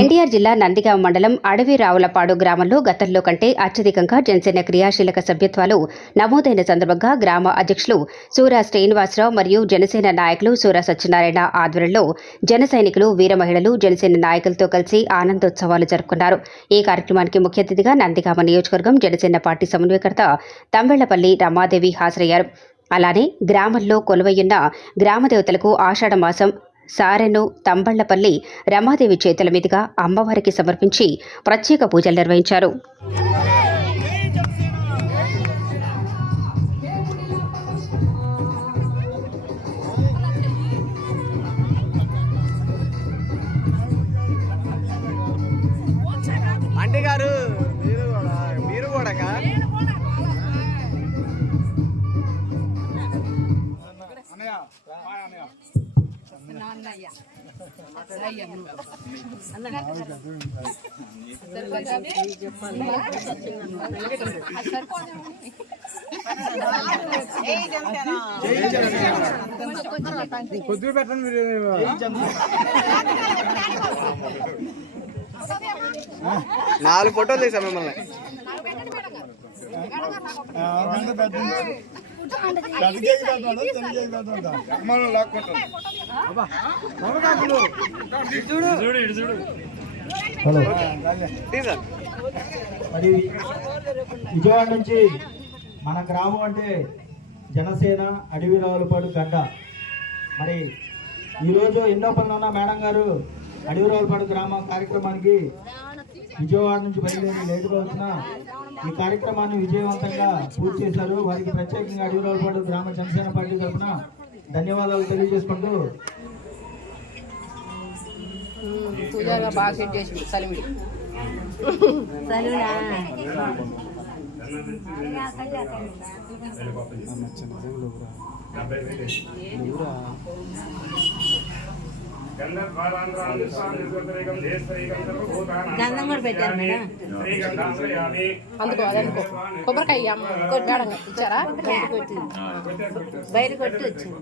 ఎన్టీఆర్ జిల్లా నందిగామ మండలం అడవి రావులపాడు గ్రామంలో గతంలో కంటే అత్యధికంగా జనసేన క్రియాశీలక సభ్యత్వాలు నమోదైన సందర్భంగా గ్రామ అధ్యక్షులు సూరా శ్రీనివాసరావు మరియు జనసేన నాయకులు సూరా సత్యనారాయణ ఆధ్వర్యంలో జన సైనికులు వీర మహిళలు జనసేన నాయకులతో కలిసి ఆనందోత్సవాలు జరుపుకున్నారు. ఈ కార్యక్రమానికి ముఖ్య అతిథిగా నందిగామ నియోజకవర్గం జనసేన పార్టీ సమన్వయకర్త తంబెళ్ళపల్లి రమాదేవి హాజరయ్యారు. అలానే గ్రామంలో కొలువయ్యున్న గ్రామదేవతలకు ఆషాఢమాసం సారెను తంబళ్ళపల్లి రమాదేవి చేతుల మీదుగా అమ్మవారికి సమర్పించి ప్రత్యేక పూజలు నిర్వహించారు అంటే గారు మీరు కూడా మీరు కూడా కా? కొద్దిగా పెట్టండి మీరు నాలుగు ఫోటోలు తీసాం మిమ్మల్ని. మరి విజయవాడ నుంచి మన గ్రామం అంటే జనసేన అడవి రావులపాడు గడ్డ. మరి ఈరోజు ఎన్నో పనులున్న మేడం గారు అడవి రావులపాడు గ్రామ కార్యక్రమానికి విజయవాడ నుంచి బయలుదేరి లేటుగా వచ్చిన ఈ కార్యక్రమాన్ని విజయవంతంగా పూర్తి చేశారు. వారికి ప్రత్యేకంగా అడవి రావులపాడు గ్రామ జనసేన పార్టీ తరఫున ధన్యవాదాలు తెలియజేసుకుంటూ సలిమిడి గంధం కూడా పెట్టారు మేడం. అందుకో అదనుకో. కొబ్బరికాయ ఇచ్చారా? బయట కొట్టి వచ్చింది.